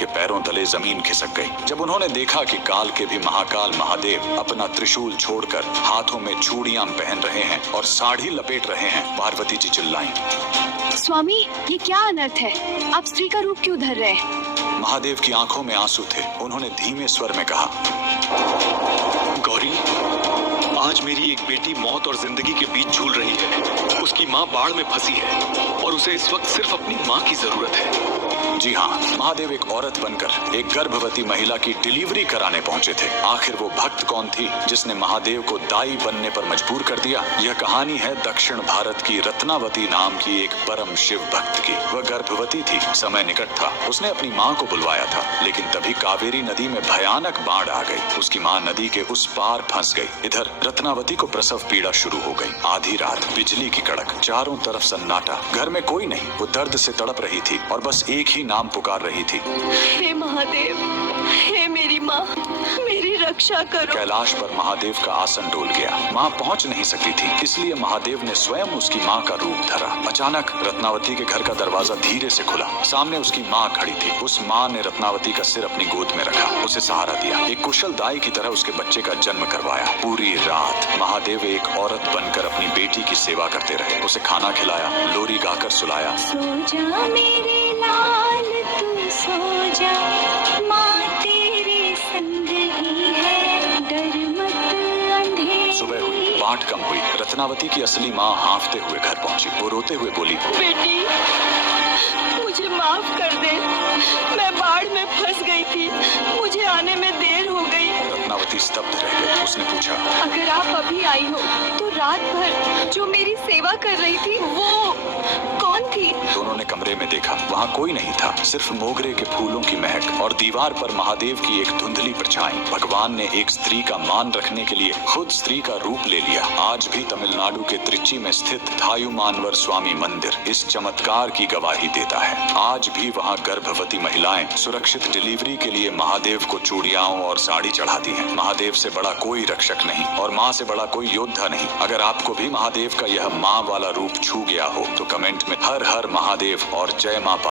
के पैरों तले जमीन खिसक गई जब उन्होंने देखा कि काल के भी महाकाल महादेव अपना त्रिशूल छोड़कर हाथों में चूड़ियां पहन रहे हैं और साड़ी लपेट रहे हैं। पार्वती जी चिल्लाईं, स्वामी, ये क्या अनर्थ है? आप स्त्री का रूप क्यों धर रहे हैं? महादेव की आंखों में आंसू थे। उन्होंने धीमे स्वर में कहा, गौरी, आज मेरी एक बेटी मौत और जिंदगी के बीच झूल रही है। उसकी माँ बाढ़ में फंसी है और उसे इस वक्त सिर्फ अपनी माँ की जरूरत है। जी हाँ, महादेव एक औरत बनकर एक गर्भवती महिला की डिलीवरी कराने पहुंचे थे। आखिर वो भक्त कौन थी जिसने महादेव को दाई बनने पर मजबूर कर दिया? यह कहानी है दक्षिण भारत की रत्नावती नाम की एक परम शिव भक्त की। वह गर्भवती थी, समय निकट था। उसने अपनी माँ को बुलवाया था, लेकिन तभी कावेरी नदी में भयानक बाढ़ आ गई। उसकी माँ नदी के उस पार फंस गई। इधर रत्नावती को प्रसव पीड़ा शुरू हो गई। आधी रात, बिजली की कड़क, चारों तरफ सन्नाटा। घर में कोई नहीं। वो दर्द से तड़प रही थी और बस एक ही नाम पुकार रही थी, हे महादेव, हे मेरी माँ, मेरी रक्षा करो। कैलाश पर महादेव का आसन डोल गया। माँ पहुँच नहीं सकती थी, इसलिए महादेव ने स्वयं उसकी माँ का रूप धरा। अचानक रत्नावती के घर का दरवाजा धीरे से खुला। सामने उसकी माँ खड़ी थी। उस माँ ने रत्नावती का सिर अपनी गोद में रखा, उसे सहारा दिया। एक कुशल दाई की तरह उसके बच्चे का जन्म करवाया। पूरी रात महादेव एक औरत बनकर अपनी बेटी की सेवा करते रहे। उसे खाना खिलाया, लोरी गाकर सुलाया। सो जा मेरे लाल, तू सो जा, माँ तेरे संग ही है, डर मत अंधेरे। सुबह हुई, बाट कम हुई। रत्नावती की असली माँ हांफते हुए घर पहुंची। वो रोते हुए बोली, बेटी, मुझे माफ कर दे। मैं बाढ़ में फंस गई थी, मुझे आने में देर हो गई। रत्नावती स्तब्ध रह गई। उसने पूछा, अगर आप अभी आई हो तो रात भर जो मेरी सेवा कर रही थी वो कौन थी? दोनों ने कमरे में देखा। वहाँ कोई नहीं था, सिर्फ मोगरे के फूलों की महक और दीवार पर महादेव की एक धुंधली परछाई। भगवान ने एक स्त्री का मान रखने के लिए खुद स्त्री का रूप ले लिया। आज भी तमिलनाडु के त्रिची में स्थित थायुमानवर स्वामी मंदिर इस चमत्कार की गवाही देता है। आज भी वहाँ गर्भवती महिलाएं सुरक्षित डिलीवरी के लिए महादेव को चूड़ियाओं और साड़ी चढ़ाती हैं। महादेव से बड़ा कोई रक्षक नहीं और माँ से बड़ा कोई योद्धा नहीं। अगर आपको भी महादेव का यह माँ वाला रूप छू गया हो तो कमेंट में हर हर महादेव और जय माँ